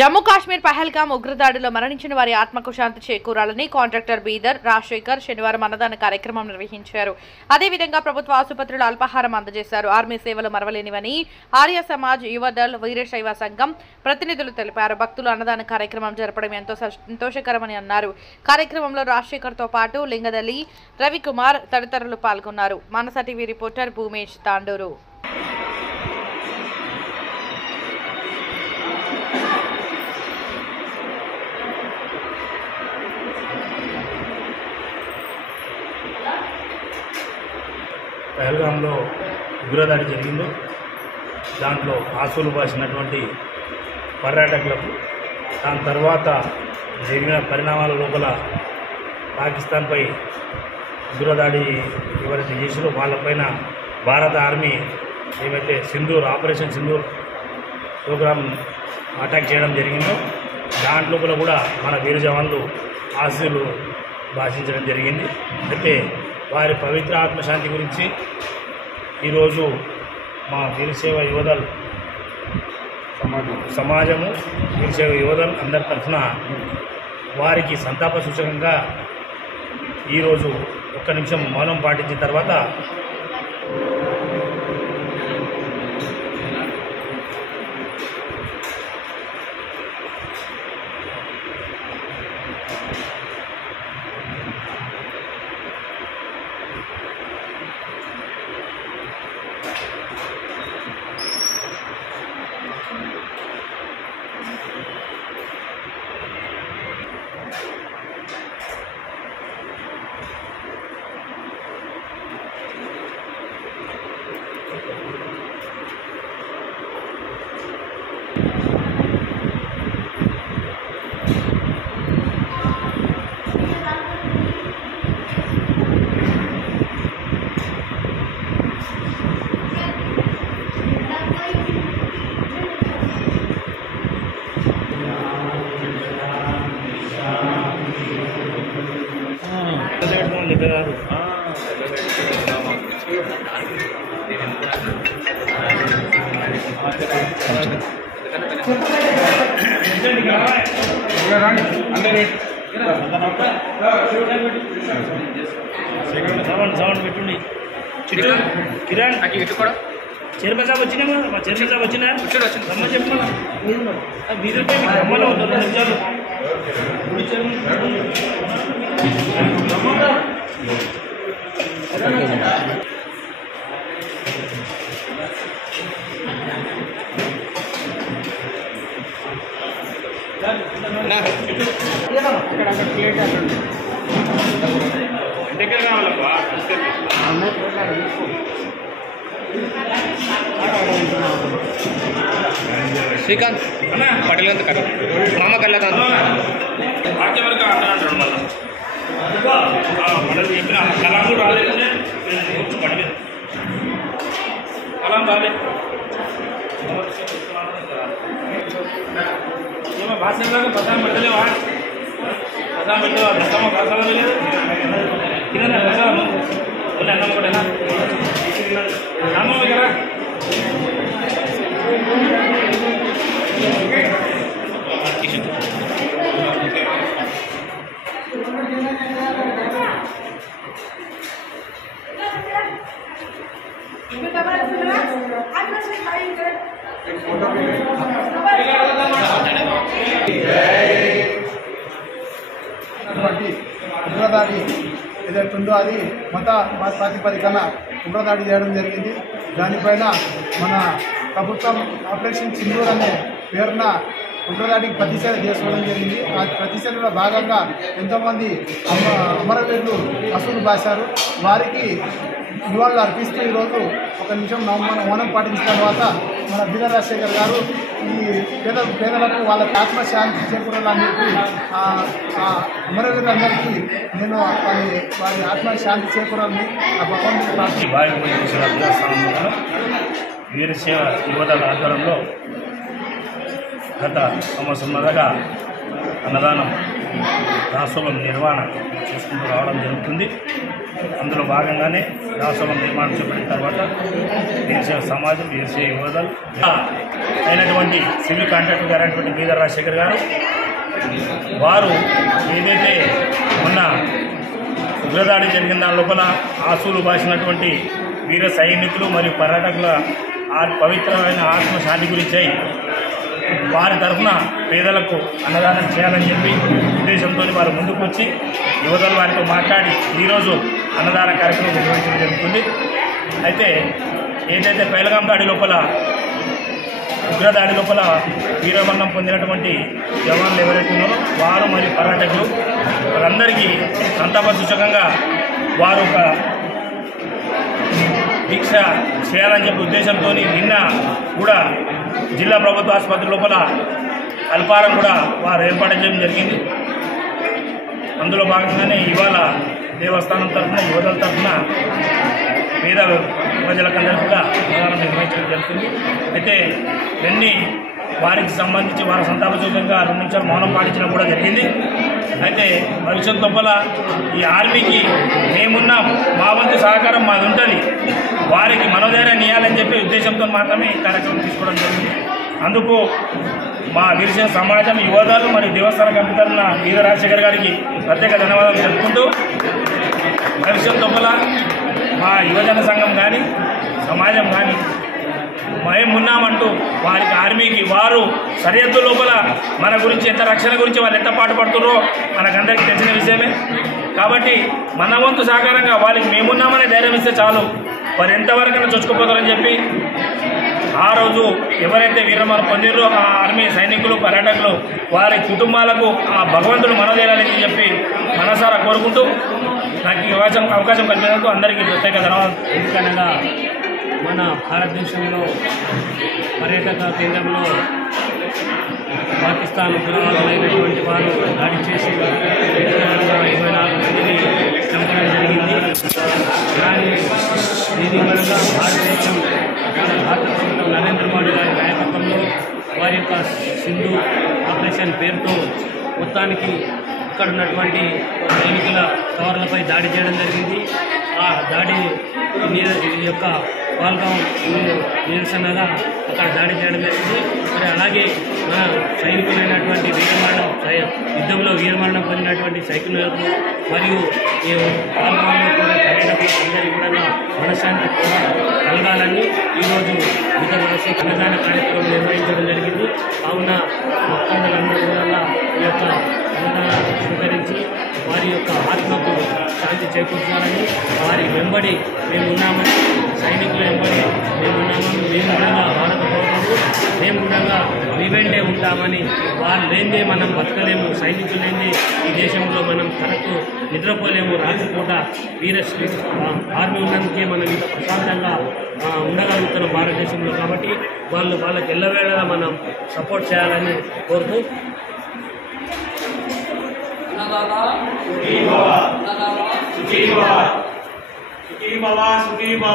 జమ్మూ కాశ్మీర్ పహల్గాం ఉగ్రదాడిలో మరణించిన వారి ఆత్మకు శాంతి చేకూరాలని కాంట్రాక్టర్ బీదర్ రాజశేఖర్ శనివారం అన్నదాన కార్యక్రమం నిర్వహించారు. అదేవిధంగా ప్రభుత్వ ఆసుపత్రులు అల్పాహారం అందజేశారు. ఆర్మీ సేవలు మరవలేనివని ఆర్య సమాజ్, యువదల్, వీరశైవ సంఘం ప్రతినిధులు తెలిపారు. భక్తులు అన్నదాన కార్యక్రమం జరపడం ఎంతో సంతోషకరమని అన్నారు. కార్యక్రమంలో రాజశేఖర్ తో పాటు లింగదలి, రవికుమార్ తదితరులు పాల్గొన్నారు. మానస టీవీ రిపోర్టర్ భూమేష్ తాండూరు. పహల్గాంలో ఉగ్రదాడి జరిగిందో దాంట్లో ఆసులు బాసినటువంటి పర్యాటకులకు దాని తర్వాత జరిగిన పరిణామాల లోపల పాకిస్తాన్పై ఉగ్రదాడి ఎవరైతే చేసారో వాళ్ళపైన భారత ఆర్మీ ఏమైతే ఆపరేషన్ సింధూర్ ప్రోగ్రామ్ అటాక్ చేయడం జరిగిందో దాంట్లో కూడా మన వీర జవాన్లు ఆశలు భాషించడం జరిగింది. అయితే వారి పవిత్ర ఆత్మశాంతి గురించి ఈరోజు మా వీరశైవ యువదల్ సమాజము వీరశైవ యువదల్ అందరి తరఫున వారికి సంతాప సూచకంగా ఈరోజు ఒక్క నిమిషం మౌనం పాటించిన తర్వాత సౌండ్ పెట్టుండి కిరణ్ చైర్మన్ సాబ్ వచ్చినా మా చైర్మన్ సాబ్ వచ్చినా రమ్మ చెప్పు మీరు రమ్మలో 2 నిమిషాలు దగ్గర కావాలబ్బా శ్రీకాంత్ పటేల్ అంత కదా మామ కళ్ళ వాక్యవర్గ అంటాడు మనకు చెప్పిన కలాం కూడా రాలేదంటే పడి కలాం రాలేదు ఏమో భాషలాగా ప్రధాన పెట్టలేవా ప్రధాన పెట్టలేవా ప్రథమ భాషలో లేదు తిన ప్రసాదం అన్నం కూడా అన్నం కదా ఉగ్రదాడి ఏదైతే ఉందో అది మత ప్రాతిపదికన ఉగ్రదాడి చేయడం జరిగింది. దానిపైన మన ప్రభుత్వం ఆపరేషన్ సింధూర్ అనే పేరున ఉగ్రదాడికి ప్రతిచర్య చేసుకోవడం జరిగింది. ఆ ప్రతిచర్యలో భాగంగా ఎంతోమంది అమరవీరులు అసులు బాశారు. వారికి నివాళులు అర్పిస్తూ ఈరోజు 1 నిమిషం మౌనం పాటించిన తర్వాత మన బీదర్ రాజశేఖర్ గారు ఈ పేదలకు వాళ్ళ ఆత్మశాంతి చేకూరాలని చెప్పి అమరవీరులందరికీ నేను వారి ఆత్మశాంతి చేకూరాలని ఆ భగవంతుని వీరశైవ యువదల ఆధ్వర్యంలో గత సంవత్సరంగా అన్నదానం రాసోలం నిర్వహణ చేసుకుంటూ రావడం జరుగుతుంది. అందులో భాగంగానే రాసోలం నిర్మాణం చేపట్టిన తర్వాత బీఎస్ఐ సమాజం, బీఎస్ఐ యువతలు అయినటువంటి సివిల్ కాంట్రాక్టర్ గారు అయినటువంటి బీదర్ రాజశేఖర్ గారు వారు ఏదైతే మొన్న ఉగ్రదాడి జరిగిన దాని లోపల ఆసులు బాసినటువంటి వీర సైనికులు మరియు పర్యాటకుల పవిత్రమైన ఆత్మశాంతి గురించి వారి తరఫున పేదలకు అన్నదానం చేయాలని చెప్పి ఉద్దేశంతో వారు ముందుకు వచ్చి యువతలు వారితో మాట్లాడి ఈరోజు అన్నదాన కార్యక్రమం నిర్వహించడం జరుగుతుంది. అయితే ఏదైతే పహల్గాం దాడి లోపల ఉగ్రదాడి లోపల వీరమరణం పొందినటువంటి జవాన్లు ఎవరైతే ఉన్నారో వారు మరియు పర్యాటకులు వారందరికీ సంతాప సూచకంగా వారు ఒక దీక్ష చేయాలని చెప్పి ఉద్దేశంతో నిన్న కూడా జిల్లా ప్రభుత్వ ఆసుపత్రి లోపల అల్పారం కూడా వారు ఏర్పాటు చేయడం జరిగింది. అందులో భాగంగానే ఇవాళ దేవస్థానం తరఫున యువతల తరఫున పేద ప్రజలకందరికీ కూడా అన్నదానం నిర్వహించడం జరుగుతుంది. అయితే ఇవన్నీ వారికి సంబంధించి వారి సంతాప సూచకంగా 2 నిమిషాలు మౌనం పాటించడం కూడా జరిగింది. అయితే భవిష్యత్ లోపల ఈ ఆర్మీకి మేమున్నాం, మా వంతు సహకారం మాది ఉంటుంది, వారికి మనోధైర్యాన్ని ఇవ్వాలని చెప్పి ఉద్దేశంతో మాత్రమే ఈ కార్యక్రమం తీసుకోవడం జరిగింది. అందుకు మా గిరిజన సమాజం, యువతలు మరియు దేవస్థాన కమిటీ తరఫున వీర రాజశేఖర్ గారికి ప్రత్యేక ధన్యవాదాలు తెలుపుకుంటూ భవిష్యత్ లోపల మా యువజన సంఘం కానీ సమాజం కానీ మేమున్నామంటూ వారికి ఆర్మీకి వారు సరిహద్దు లోపల మన గురించి ఎంత రక్షణ గురించి వాళ్ళు ఎంత పాటుపడుతున్నారో మనకందరికీ తెలిసిన విషయమే. కాబట్టి మన వంతు సహకారంగా వాళ్ళకి మేమున్నామనే ధైర్యం ఇస్తే చాలు, వారు ఎంతవరకైనా చొచ్చుకుపోతారని చెప్పి ఆ రోజు ఎవరైతే వీరమరణం పొందిరో ఆ ఆర్మీ సైనికులు, పర్యాటకులు వారి కుటుంబాలకు ఆ భగవంతుడు మనోధైర్యాలని చెప్పి మనసారా కోరుకుంటూ నాకు ఈ అవకాశం కల్పించినందుకు అందరికీ ప్రత్యేక ధన్యవాదాలు. ఎందుకనగా మన భారతదేశంలో పర్యాటక కేంద్రంలో పాకిస్తాన్ ఉగ్రవాదులైనటువంటి వారు దాడి చేసి 24 మందిని చంపడం జరిగింది. దీని వల్ల భారతదేశం భారత ప్రభుత్వం నరేంద్ర మోడీ గారి నాయకత్వంలో వారి యొక్క సింధు ఆపరేషన్ పేరుతో మొత్తానికి ఇక్కడ ఉన్నటువంటి సైనికుల టవర్లపై దాడి చేయడం జరిగింది. ఆ దాడి యొక్క పాల్గొం నిరసనగా అక్కడ దాడి చేయడం జరిగింది. మరి అలాగే మన సైనికులైనటువంటి యుద్ధంలో వీరమరణం పొందినటువంటి సైనికులకు మరియు ఈ పాల్గొనలో కూడా పర్యాటకులకు అందరికీ కూడా మనశ్శాంతి కూడా కలగాలని ఈరోజు వివిధ అన్నదాన కార్యక్రమం నిర్వహించడం జరిగింది. కావున భక్తులందరూ కూడా ఈ యొక్క అన్నదానాన్ని స్వీకరించి వారి యొక్క ఆత్మకు శాంతి చేకూర్చాలని, వారి వెంబడి మేమున్నామని, సైనికుల వెంబడి మేమున్నామని, మేము కూడా భారత పౌరులు, మేము కూడా మీ వెంటే ఉంటామని, వారు లేనిదే మనం బతకలేము, సైనికులు లేనిదే ఈ దేశంలో మనం కరెక్ట్ నిద్రపోలేము, రాత్రిపూట ఆర్మీ ఉన్నందుకే మనం ఇంత ప్రశాంతంగా ఉండగలుగుతున్నాం భారతదేశంలో. కాబట్టి వాళ్ళకి ఎల్లవేళలా మనం సపోర్ట్ చేయాలని కోరుతూ సుఖీ భవ